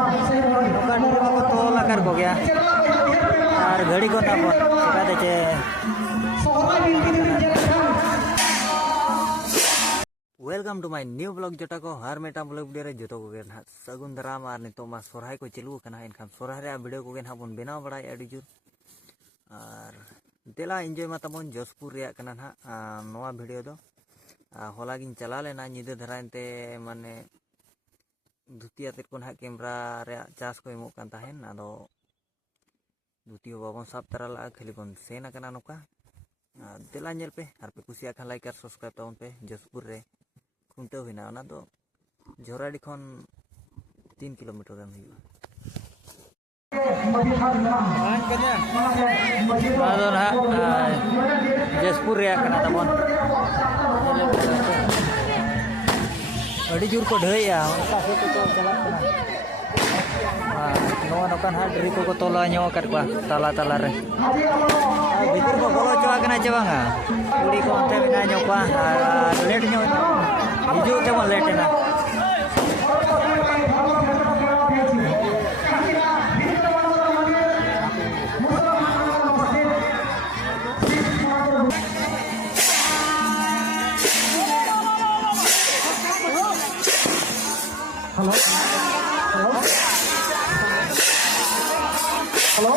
Bukan aku tol akar kok ya. Ar घड़ी को ना बोल चिकाते चे welcome to my new blog जटा को हर मेटा ब्लॉग वीडियो रे जतो को गे ना सगुन दराम आर नितो मा सोरहाय को चलू कना इनखान सोरहाय रे वीडियो को गे ना बन बेनाव बड़ाय एडी जुर आर देला एंजॉय मा तबन जसपुर रे कना ना नोवा वीडियो दो होला गिन चला लेना निदे धरायते माने धुती आते को ना कैमरा रे चास को एमो कान ताहेन आदो धुती बाबन साब तरला खाली बन सेना कना नोका देला नेल पे आर पे कुसिया खान लाइक आर सब्सक्राइब ताउन पे जसपुर रे खुंते होइना ओना दो जोराडी खन 3 किलोमीटर गान हुइबा आदो ना जसपुर रे कना तबन अड़ी जुर को ढैया उनका से तो चला कना नोआ नोकान हा ड्री को तोला ᱧᱚ ᱠᱟᱫ ᱠᱚᱣᱟ ᱛᱟᱞᱟ ᱛᱟᱞᱟ ᱨᱮ ᱵᱷᱤᱛᱤᱨ ᱠᱚ ᱵᱚᱞᱚ ᱪᱚᱣᱟ ᱠᱟᱱᱟ ᱪᱮ ᱵᱟᱝᱟ ᱠᱩᱲᱤ ᱠᱚ ᱚᱱᱛᱮ ᱢᱮᱱᱟ ᱧᱚ ᱠᱚᱣᱟ ᱞᱮᱴ ᱧᱚ ᱦᱤᱡᱩᱜ ᱛᱮᱢᱟ ᱞᱮᱴ ᱮᱱᱟ हेलो हेलो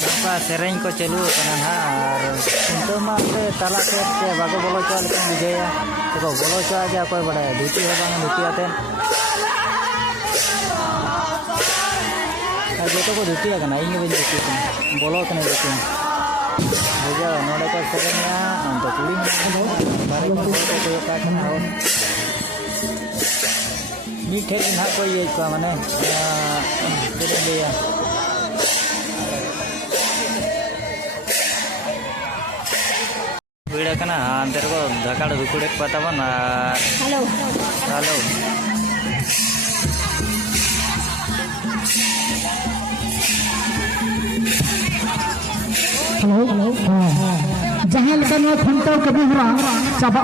नौका सेरेंग को चलू कना हार उनतो माते ताला से बागो बोलो चल के बुझेया तो बोलो चा के कोई बड़ा धुती है बांग धुती आते जो तो को धुती है कना इन बजे धुती बोलो कने धुती बुझा नोडे को सेरेंया अंतो कुड़ी में बारे को तो का कना हो मीठे ना कोई ये का माने तेरे लिया वीडियो कना अंतर को धकाड़ दुकुड़े पता बन हेलो हेलो हेलो जहां लेका नो खंतो कबी हरा चाबा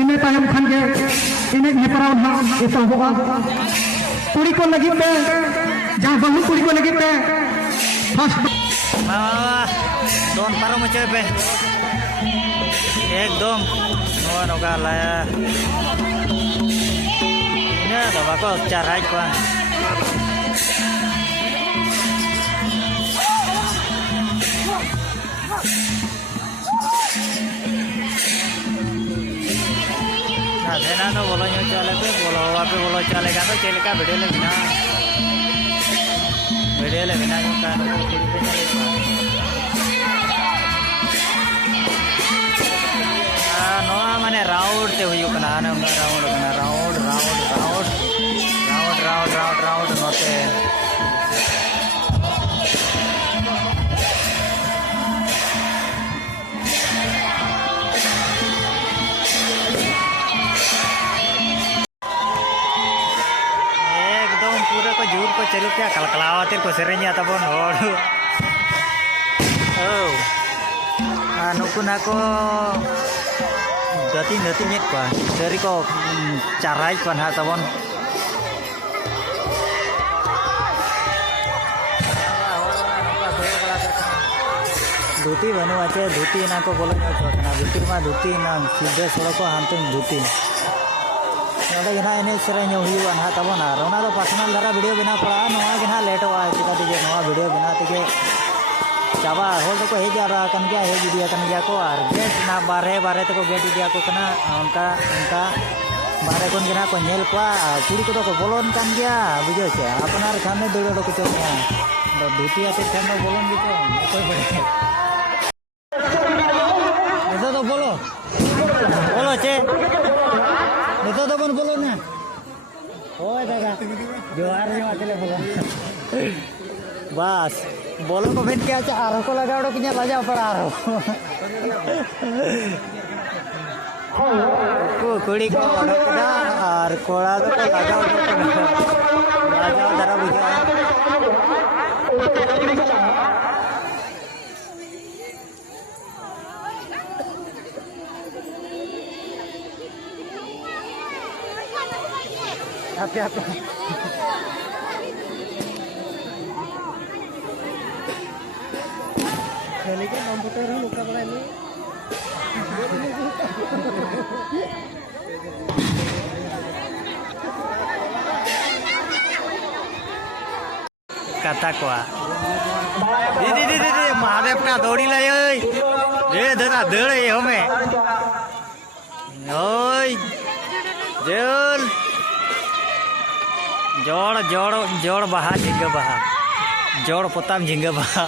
इने तायम खान के इने हेपराव ना एतोबा कुड़ी को लगी पे जहां बहु कुड़ी को लगी पे फर्स्ट दोन पारो मचे पे एकदम नोआ नोका लाया इने दबा को चाराय को देना तो बोलो न्यू चले पे बोलो वापे बोलो चलेगा तो चलेगा वीडियो ले बिना न्यू का नो माने राउंड ते हुई कना ना राउंड कना round round round round round round round नोते जूर को चलू क्या कलकलावाते को सेरेंया तबन होड़ ओ नुकु ना को दती नती नेट को सरी को चाराय को ना तबन धुती बनु आचे धुती ना को बोलो ना भीतर मा धुती ना सीधे सड़क को हांते धुती नोडे गिना एने सेरेंय हुआ ना तबन आर ओना दो पर्सनल धारा वीडियो बना पड़ा नोआ गिना लेटवा चिका दिगे नोआ वीडियो बना तिगे चाबा होल को हे जारा कन गया हे वीडियो कन गया को आर गेट ना बारे बारे तो गेट दिया को कना उनका बारे कोन गिना को नेल को कुड़ी को तो बोलोन कन गया बुझो छे अपनार सामने दौड़ो को चोया तो धुती आते सामने बोलोन दितो कोई बड़े ऐसा तो बोलो छे तो तो कौन बोलो ना ओए दादा जोहार जो चले बोलो बस बोलो को फिर क्या चाह को लगाओ किnya लाजा पड़ा रहो को कुड़ी को ओडकदा और कोड़ा तो लगाओ लाजा धरा बुझा Hati-hati. Kali kan komputer luka pernah ini. Kata kuah. Di Mahadev ka dori la ơi. Ye dara dare home. Oi. Jol. Jor baha jingga baha. Jor potam jingga baha.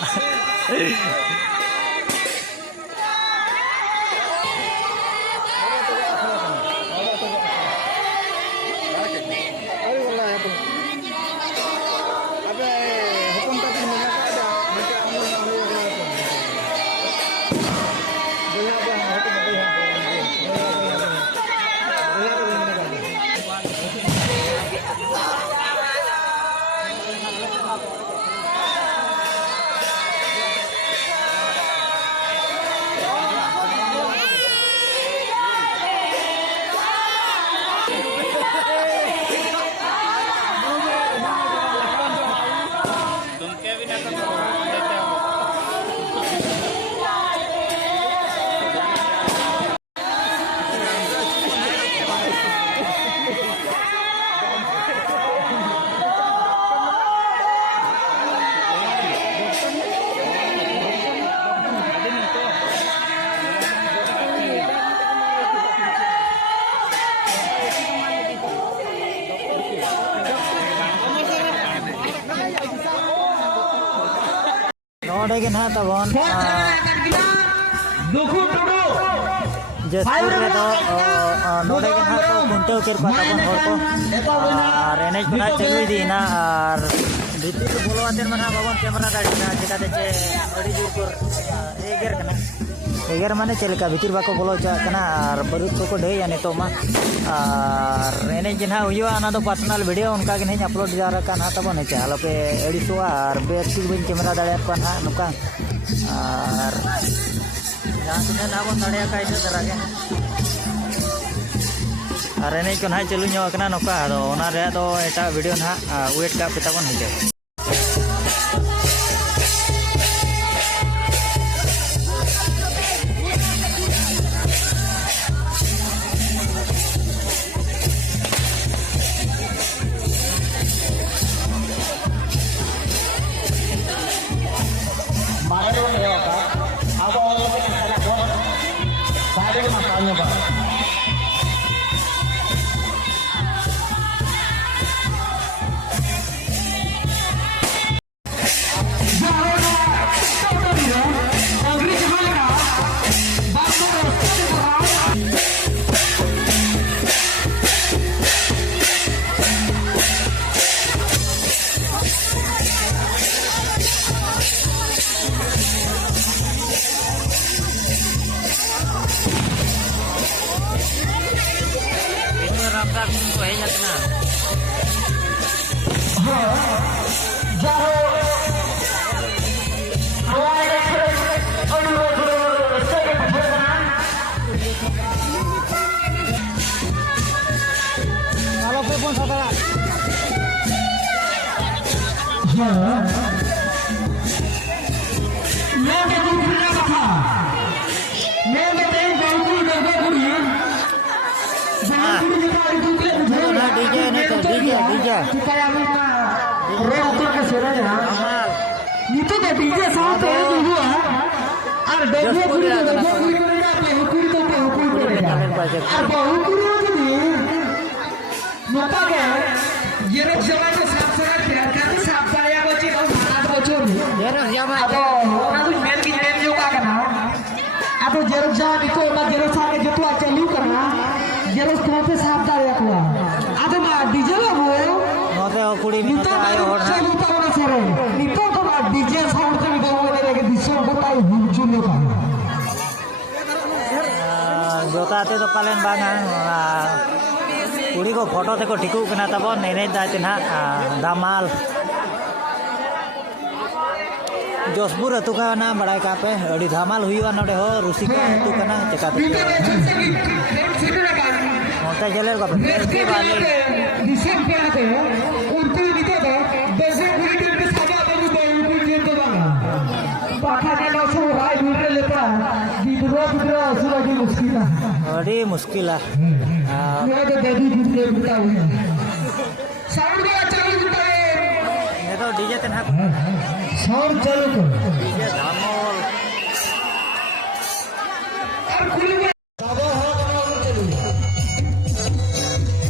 नोड़े के ना तबन जसपुर रे तो नोड़े के ना तो कुंटो केर को तबन हर को और एनेज बना चलु दीना और भितर को बोलो आते मना बाबन कैमरा दाड़ीना जेका दे अड़ी जोर को एगर कना एगर माने चलका भितर बाको बोलो चा कना और बरुत को ढे या तो मा और एनेज ना हुयो आना तो पर्सनल वीडियो उनका के नहीं अपलोड जा रहा ना तबन है हालो पे एडी तो और बेसिक बिन कैमरा दाड़े को ना नुका और जहां तुने ना बन दाड़े का इसे तरह के और एनेज को ना चलु नो कना नुका तो ओना रे तो एटा वीडियो ना वेट का पे तबन है जोताते तो पालन बांगा कुड़ी को फोटो ते को ठिकू कना तब नेने दाते ना दामाल जोसपुर अतु का ना बड़ाई का पे अड़ी धमाल हुई नोडे हो रुसिका अतु कना चका ᱚᱱᱛᱮ ᱡᱮᱞᱮᱨ ᱠᱚ ᱵᱮᱥᱤ ᱵᱟᱞᱮ ᱫᱤᱥᱚᱢ ᱯᱮᱲᱟ ᱠᱚ ᱩᱱᱠᱩ ᱱᱤᱛᱚᱜ ᱫᱚ ᱵᱮᱥᱮ ᱠᱩᱲᱤ ᱜᱤᱫᱽᱨᱟᱹ ᱥᱟᱡᱟ ᱵᱟᱹᱵᱩ ᱫᱚ ᱩᱱᱠᱩ ᱡᱮ ᱫᱚ ᱵᱟᱝᱟ ᱯᱟᱴᱷᱟ ᱡᱮᱱᱚ ᱥᱚᱦᱨᱟᱭ ᱵᱤᱨ ᱞᱮᱠᱟ ᱜᱤᱫᱽᱨᱟᱹ ᱟᱹᱥᱩᱞ ᱟᱹᱰᱤ ᱢᱩᱥᱠᱤᱞᱟ ᱟᱹᱰᱤ ᱢᱩᱥᱠᱤᱞᱟ ᱱᱚᱣᱟ ᱫᱚ ᱫᱟᱹᱫᱩ ᱜᱤᱫᱽᱨᱟᱹ ᱵᱩᱴᱟᱹ ᱦᱩᱭᱩᱜᱼᱟ साउंड को चालू करो ये तो डीजे ते ना साउंड चालू करो